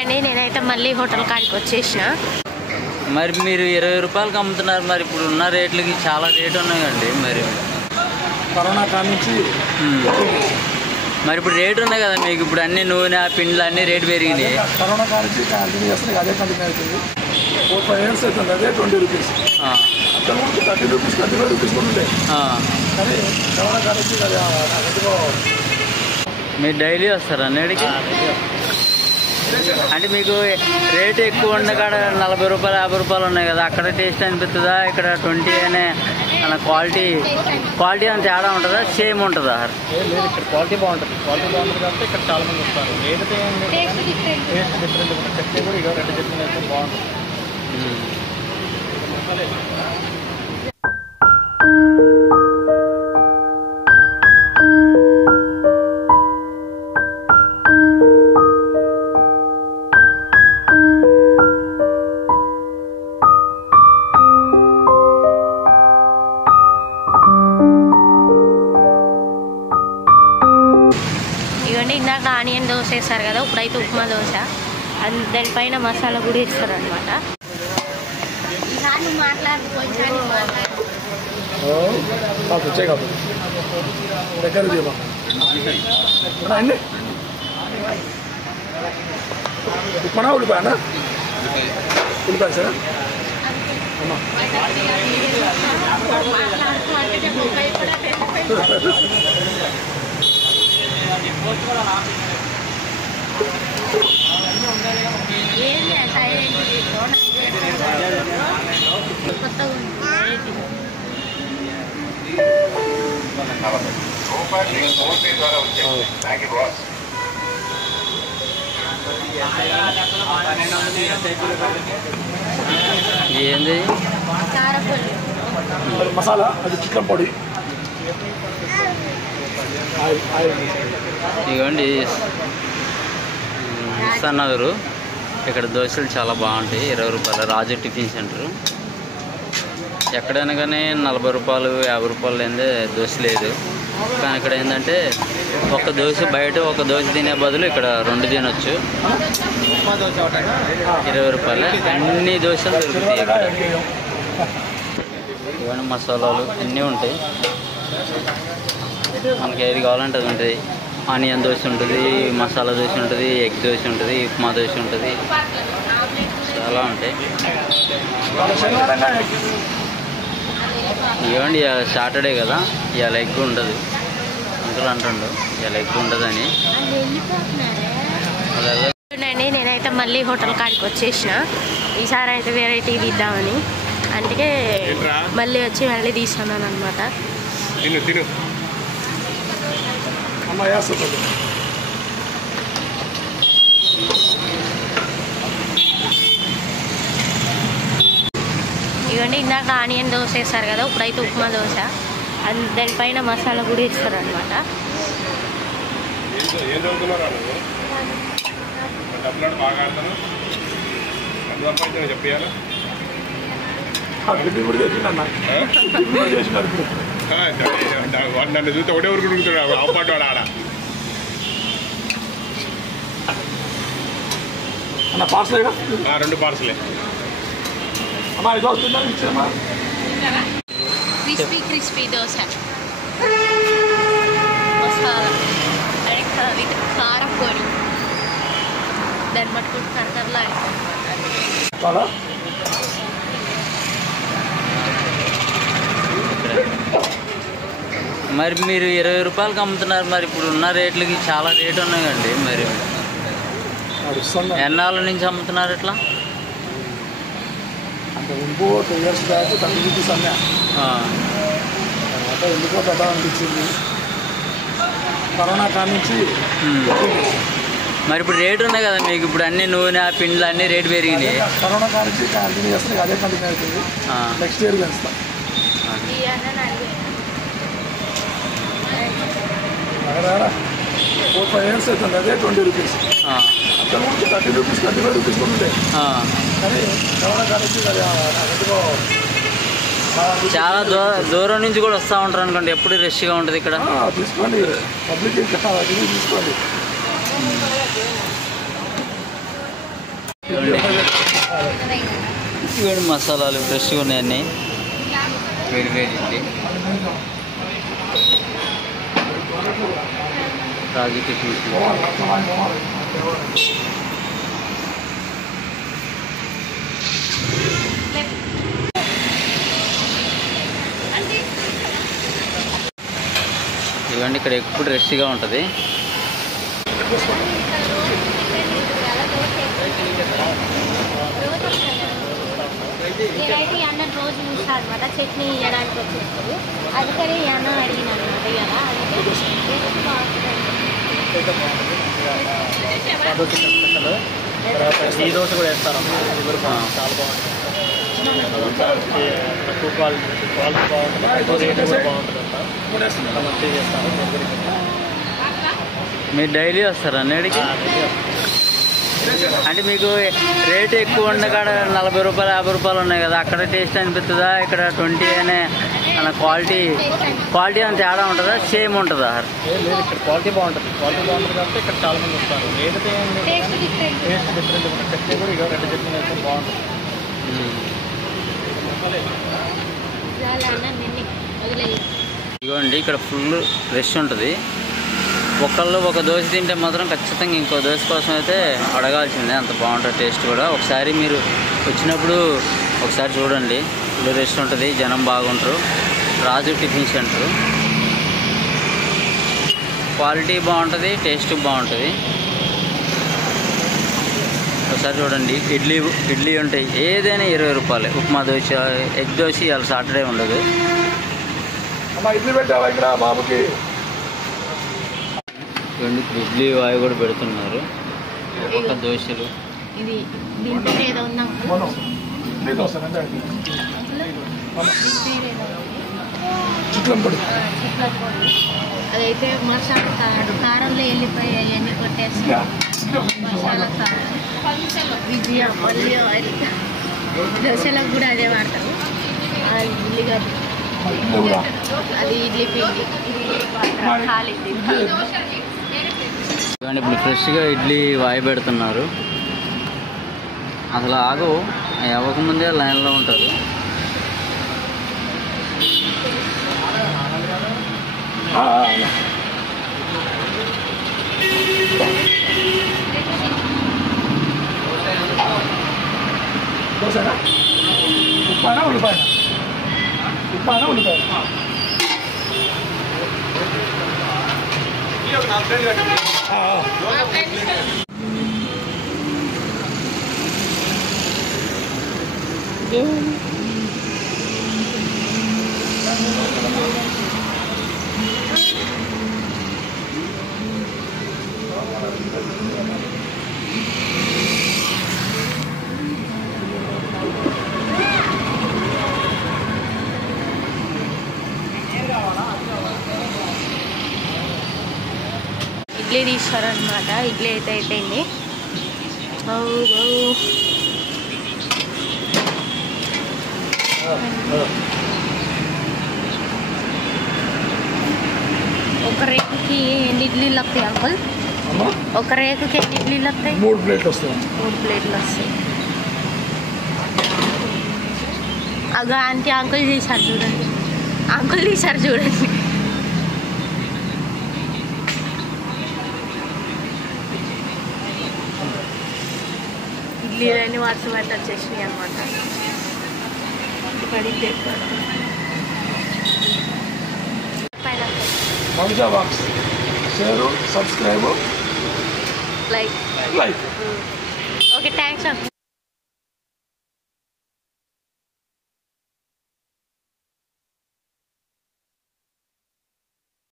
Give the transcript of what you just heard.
చూడండి నేనైతే మళ్ళీ హోటల్ కాడికి వచ్చేసిన. మరి మీరు 20 రూపాయలకి అమ్ముతున్నారు, మరి ఇప్పుడు ఉన్న రేట్లకి చాలా రేటు ఉన్నాయండి. మరి కరోనా కానించి మరి ఇప్పుడు రేటు ఉన్నాయి కదా మీకు, ఇప్పుడు అన్ని నూనె పిండ్లు అన్ని రేటు పెరిగినాయి. కరోనా కానించి కంటిన్యూ చేస్తుంది, అదే కంటిన్యూ అవుతుంది. 4-5 years అవుతుంది, అదే 20 రూపీస్. అంతకుముందు 30 రూపీస్ 25 రూపీస్ కూడా ఉండే, కానీ కరోనా కానించి అదిగో. మీరు డైలీ వస్తారా అన్నిటికి? అంటే మీకు రేటు ఎక్కువ ఉండకాడ 40 రూపాయలు 50 రూపాయలు ఉన్నాయి కదా, అక్కడ టేస్ట్ అనిపిస్తుందా? ఇక్కడ 20 అనే క్వాలిటీ అంత తేడా ఉంటుందా, సేమ్ ఉంటుందా? లేదు, ఇక్కడ క్వాలిటీ బాగుంటుంది. కాబట్టి ఇక్కడ చాలా మంది వస్తారు. ఏదైతే టేస్ట్ డిఫరెంట్ ఉంటుంది. చట్నీ కూడా ఇక 2 చట్నీలు అయితే బాగుంటుంది. ఇవ్వండి, ఇందాక ఆనియన్ దోశ వేస్తారు కదా, ఇప్పుడైతే ఉప్మా దోశ, దానిపైన మసాలా కూడా ఇస్తారు అనమాట. వచ్చాయి కాదు దగ్గర అండి. ఉప్మా ఉల్లిపాయనా? ఉల్లిపాయ సార్. ఏంది మసాలా, అది చికెన్ పొడి. ఇదిగోండి ఇస్తానగరు, ఇక్కడ దోశలు చాలా బాగుంటాయి. 20 రూపాయలు రాజు టిఫిన్ సెంటరు. ఎక్కడైనా కానీ 40 రూపాయలు 50 రూపాయలు లేదే దోశ లేదు. కానీ ఇక్కడ ఏంటంటే ఒక దోశ బయట ఒక దోశ తినే బదులు ఇక్కడ 2 తినొచ్చు. 20 రూపాయలు అన్ని దోశలు దొరుకుతాయి ఇక్కడ. ఇవన్నీ మసాలాలు అన్నీ ఉంటాయి, మనకి ఏది కావాలంటే అది ఉంటుంది. ఆనియన్ దోశ ఉంటుంది, మసాలా దోశ ఉంటుంది, ఎగ్ దోశ ఉంటుంది, ఉప్మా దోశ ఉంటుంది, చాలా ఉంటాయి. ఇవ్వండి సాటర్డే కదా, ఇవాళ ఎగ్ ఉండదు. అంకుల్ అంటుండు ఇవాళ ఎగ్ ఉండదని. చూడండి నేనైతే మళ్ళీ హోటల్ కాడికి వచ్చేసిన. ఈసారి అయితే వెరైటీ తీద్దామని, అందుకే మళ్ళీ వచ్చి మళ్ళీ తీస్తున్నాను అనమాట. ఇవ్వండి, ఇందాక ఆనియన్ దోశ వేస్తారు కదా, ఇప్పుడైతే ఉప్మా దోశ, దానిపైన మసాలా కూడా ఇస్తారు అనమాట. నన్ను చూస్తే ఒకటే ఊరికి ఉడుకుతున్నాడు అప్పాడు ఆడ. అన్న పార్సల్ 2 పార్సలే. అమ్మా ఇది వస్తుందా ఇచ్చామా? క్రిస్పీ దోశ మసాలా విత్ కారపొడి, దాన్ని పట్టుకుంటే కరకరలా చాలా. మరి మీరు 20 రూపాయలకి అమ్ముతున్నారు, మరి ఇప్పుడు ఉన్న రేట్లకి చాలా రేటు ఉన్నాయండి. మరి ఎన్నాళ్ళ నుంచి అమ్ముతున్నారు ఇట్లా? అంటే ఇంకో 2 years బ్యాక్ 30 రూపీస్ అన్నా, తర్వాత ఎందుకో పెద్ద అనిపించింది. కరోనా కానించి మరి ఇప్పుడు రేటు ఉన్నాయి కదా మీకు, ఇప్పుడు అన్ని నూనె పిండ్లు అన్ని రేటు పెరిగినాయి. కరోనా కానించి కంటిన్యూ చేస్తుంది, అదే కంటిన్యూ అవుతుంది. నెక్స్ట్ ఇయర్ పెంచుతాం. 4-5 years అవుతుంది, అదే 20 రూపీస్. అంతకుముందు 30 రూపీస్ 25 రూపీస్ కూడా ఉండే, కానీ కరోనా కానించి చాలా దూరం నుంచి కూడా వస్తూ ఉంటారు అనుకోండి, ఎప్పుడు రష్గా ఉంటుంది ఇక్కడ. తీసుకోండి, పబ్లిక్ తీసుకోండి. ఇవన్నీ మసాలాలు ఫ్రెష్గా ఉన్నాయి అన్నీ వేడి వేడి ఇడ్లీ రాజు టిఫిన్. ఇవన్నీ ఇక్కడ ఎప్పుడు రష్గా ఉంటుంది. నేనైతే అన్న రోజు చూసాను అనమాట చట్నీ ఇవ్వడానికి వచ్చేస్తారు. అందుకని అన్న అడిగినాను అనమాట ఇలా ఈ దోశ కూడా వేస్తారమ్మా, ఇది కూడా చాలా బాగుంటుంది. తక్కువ క్వాలిటీ బాగుంటుంది, రేట్ కూడా బాగుంటుంది అంట. మంచిగా చేస్తాను. మీరు డైలీ వస్తారా అన్నిటికి? అంటే మీకు రేట్ ఎక్కువ ఉన్న కాడ 40 రూపాయలు 50 రూపాయలు ఉన్నాయి కదా, అక్కడ టేస్ట్ అనిపిస్తుందా? ఇక్కడ 20 అనే క్వాలిటీ అంత తేడా ఉంటుందా, సేమ్ ఉంటుందా? లేదు, ఇక్కడ క్వాలిటీ బాగుంటుంది. క్వాలిటీ బాగుంటుంది కాబట్టి ఇక్కడ చాలా మంది వస్తారు. ఏదైతే టేస్ట్ డిఫరెంట్ ఉంటుంది. చట్నీ కూడా ఇక 2 చట్నీలు అయితే బాగుంటుంది. ఇదిగోండి ఇక్కడ ఫుల్ రష్ ఉంటుంది. ఒకళ్ళు ఒక దోశ తింటే మాత్రం ఖచ్చితంగా ఇంకో దోశ కోసం అయితే అడగాల్సిందే, అంత బాగుంటుంది టేస్ట్ కూడా. ఒకసారి మీరు వచ్చినప్పుడు ఒకసారి చూడండి, ఫుల్ రష్ ఉంటుంది, జనం బాగుంటారు. రాజు టిఫిన్ సెంటర్ క్వాలిటీ బాగుంటుంది, టేస్ట్ బాగుంటుంది. ఒకసారి చూడండి. ఇడ్లీ ఉంటాయి, ఏదైనా 20 రూపాయలే. ఉప్మా దోశ, ఎగ్ దోశ ఇవాళ సాటర్డే ఉండదు. ఇడ్లీ పెట్టావా ఇక్కడ బాబుకి? ఇడ్లీ వాయి కూడా పెడుతున్నారు, ఒక్కొక్క దోశలు. ఇది దీంట్లో ఏదో ఉందా చిట్లంపొడి, అదైతే మసాలా కారంలో వెళ్ళిపోయి అవన్నీ కొట్టేసి మసాలా విజయం మళ్ళీ ఆయిల్. దోశలకు కూడా అదే వాడతారు. ఉల్లిగడ్డ అది ఇడ్లీ పిండి, ఖాళీ ఇప్పుడు ఫ్రెష్గా ఇడ్లీ వాయి పెడుతున్నారు. అసలు ఆగు, అవ్వకముందే లైన్లో ఉంటారు. దోశనా? ఉప్మానా ఉల్లిపాయనా? ఉప్మానా ఉల్లిపాయ? ఇడ్లీ తీస్తారనమాట. ఇడ్లీ అయితే అయిపోయింది. ఒక రేకుకి ఎన్ని ఇడ్లీలు వస్తాయి అంకుల్? ఒక రేకుకి ఎన్ని ఇడ్లీలు వస్తాయి? 3 ప్లేట్లు వస్తాయి. 3 ప్లేట్లు వస్తాయి. అగో ఆంటీ అంకుల్ తీశారు చూడండి, అంకుల్ తీశారు చూడండి. ఇడ్లీలన్నీ వరుస పెట్టి వచ్చేసినాయి అనమాట. మౌజా box share, subscribe, like. Like. Okay, thanks uncle.